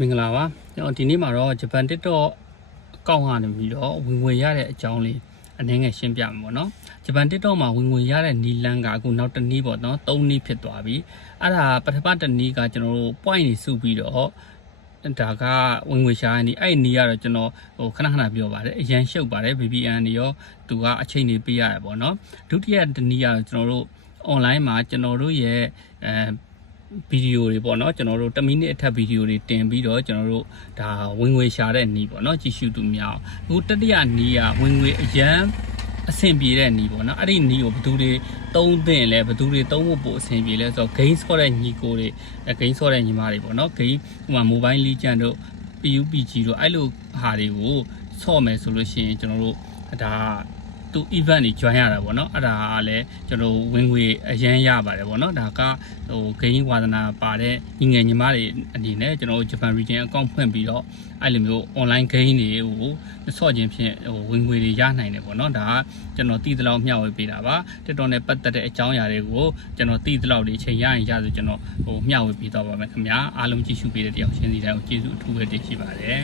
မင်္ဂလာပါကျွန်တော်ဒီနေ့မှာတော့ဂျပန် TikTok အကောင့်ကနေပြီးတော့ဝင်ငွေရတဲ့အကြောင်းလေးအနည်းငယ်ရှင်းပြမှာပေါ့နော်ဂျပန် TikTok မှာဝင်ငွေရတဲ့နီလန်းကအခုနောက်တစ်နည်းပေါ့နော်၃နည်းဖြစ်သွားပြီအဲ့ဒါပထမတစ်နည်းကကျွန်တော်တို့ point တွေစုပြီးတော့ဒါကဝင်ငွေရှာနေအဲ့နည်းကတော့ကျွန်တော်ခဏပြောပါတယ်အရန်ရှုပ်ပါတယ် VPN တွေရောသူကအချိန်တွေပေးရတယ်ပေါ့နော်ဒုတိယတစ်နည်းကတော့ကျွန်တော်တို့ online မှာကျွန်တော်တို့ရဲ့ဗီဒီယိုတွေပေါ့နော်ကျွန်တော်တို့1မိနစ်အထက်ဗီဒီယိုတွေတင်ပြီးတော့ကျွန်တော်တို့ဒါဝင်ငွေရှာတဲ့နည်းပေါ့နော်ကြည့်ရှုသူများအခုတတိယနည်းကဝင်ငွေအရန်အဆင်ပြေတဲ့နည်းပေါ့နော်အဲ့ဒီနည်းကိုဘယ်သူတွေသုံးသင့်လဲဘယ်သူတွေသုံးဖို့ပိုအဆင်ပြေလဲဆိုတော့ game ဆော့တဲ့ညီကိုတွေ game ဆော့တဲ့ညီမတွေပေါ့နော် game ဟိုမှာ mobile legend တို့ PUBG တို့အဲ့လိုဟာတွေကိုဆော့မယ်ဆိုလို့ရှိရင်ကျွန်တော်တို့ဒါသူ event တွေ join ရတာပေါ့နော်အဲ့ဒါကလည်းကျွန်တော်ဝင်ငွေအရန်ရပါတယ်ပေါ့နော်ဒါကဟို game ဝါသနာပါတဲ့ညီငယ်ညီမတွေအနေနဲ့ကျွန်တော် Japan region account ဖွင့်ပြီးတော့အဲ့လိုမျိုး online game တွေကိုဆော့ခြင်းဖြင့်ဟိုဝင်ငွေတွေရနိုင်တယ်ပေါ့နော်ဒါကကျွန်တော်တည်သလောက်မျှဝေပေးတာပါ TikTok နဲ့ပတ်သက်တဲ့အကြောင်းအရာတွေကိုကျွန်တော်တည်သလောက်တွေအချိန်ရရင်ရဆိုကျွန်တော်ဟိုမျှဝေပေးတော့ပါမယ်ခင်ဗျာအားလုံးကြည့်ရှုပေးတဲ့တယောက်ချင်းစီတိုင်းကိုကျေးဇူးအထူးပဲတင်ရှိပါတယ်